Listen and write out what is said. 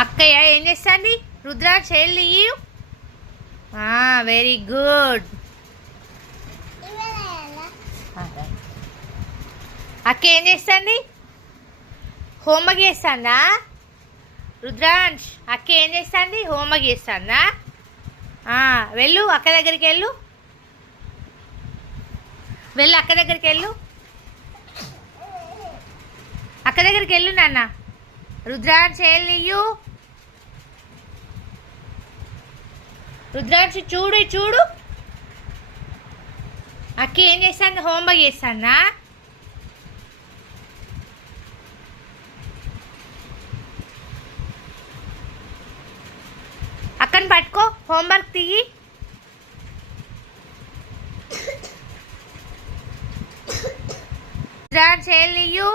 అక్కయ్య ఏం చేస్తుంది? రుద్రాక్ష చెల్లి. Very good. అక్క ఏం చేస్తుంది? హోంవర్క్ చేస్తుందా? రుద్రాంశ్ అక్క ఏం చేస్తుంది? హోంవర్క్ చేస్తుందా? వెళ్ళు అక్క దగ్గరికి వెళ్ళు. అక్క దగ్గరికి వెళ్ళు. అక్క దగ్గరికి వెళ్ళు నాన్న. రుద్రాంశ్ చెల్లియు. రుద్రాంశ్ చూడు చూడు. అక్క ఏం చేస్తాను? హోంవర్క్ చేస్తానా? అక్కని పట్టుకో, హోంవర్క్ తీయి. రుద్రాంశ్ చెల్లియు.